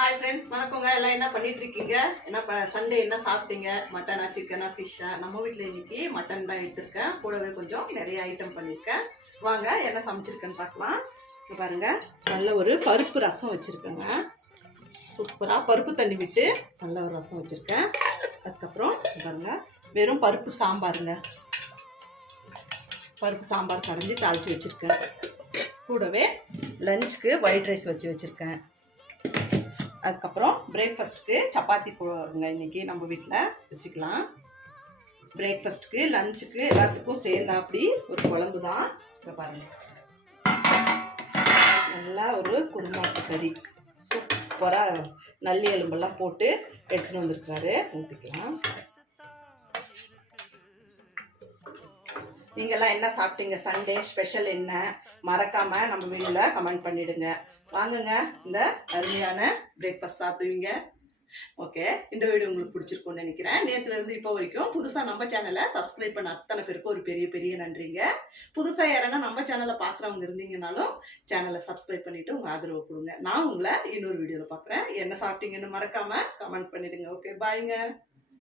Hi friends, வணக்கங்க. எல்லாம் என்ன பண்ணிட்டு இருக்கீங்க? சண்டே என்ன சாப்பிட்டீங்க? மட்டனா, சிக்கனா, ஃபிஷ்ஷா? நம்ம வீட்டில் இன்னைக்கு மட்டன் தான் எடுத்திருக்கேன். கூடவே கொஞ்சம் நிறைய ஐட்டம் பண்ணியிருக்கேன். வாங்க என்ன சமைச்சிருக்கேன்னு பார்க்கலாம். இப்போ பாருங்க, நல்ல ஒரு பருப்பு ரசம் வச்சுருக்கேங்க. சூப்பராக பருப்பு தண்ணி விட்டு நல்ல ஒரு ரசம் வச்சுருக்கேன். அதுக்கப்புறம் பாருங்க, வெறும் பருப்பு சாம்பாருங்க. பருப்பு சாம்பார் கடைஞ்சி தாளித்து வச்சுருக்கேன். கூடவே லஞ்சுக்கு ஒயிட் ரைஸ் வச்சுருக்கேன். அதுக்கப்புறம் பிரேக்ஃபாஸ்ட்டுக்கு சப்பாத்தி போடுங்க. இன்றைக்கி நம்ம வீட்டில் வச்சுக்கலாம். பிரேக்ஃபாஸ்ட்டுக்கு லஞ்சுக்கு எல்லாத்துக்கும் சேர்ந்தா அப்படி ஒரு குழம்பு தான். இப்போ பாருங்கள், நல்லா ஒரு குருமாட்டு கறி சூப்பராக நல்லி எலும்பெல்லாம் போட்டு எடுத்துகிட்டு வந்திருக்காரு. ஊற்றிக்கலாம். நீங்கள்லாம் என்ன சாப்பிட்டீங்க? சண்டே ஸ்பெஷல் என்ன? மறக்காமல் நம்ம வீடியோவில் கமெண்ட் பண்ணிவிடுங்க. வாங்குங்க, இந்த அருமையான பிரேக்ஃபாஸ்ட் சாப்பிடுவீங்க. ஓகே, இந்த வீடியோ உங்களுக்கு பிடிச்சிருக்கும்னு நினைக்கிறேன். நேற்றுலேருந்து இப்போ வரைக்கும் புதுசாக நம்ம சேனலை சப்ஸ்கிரைப் பண்ண அத்தனை பேருக்கு ஒரு பெரிய பெரிய நன்றிங்க. புதுசாக யாரன்னா நம்ம சேனலை பார்க்குறவங்க இருந்தீங்கனாலும் சேனலை சப்ஸ்கிரைப் பண்ணிவிட்டு உங்கள் ஆதரவு கொடுங்க. நான் உங்களை இன்னொரு வீடியோவில் பார்க்குறேன். என்ன சாப்பிட்டீங்கன்னு மறக்காமல் கமெண்ட் பண்ணிவிடுங்க. ஓகே, பாய்ங்க.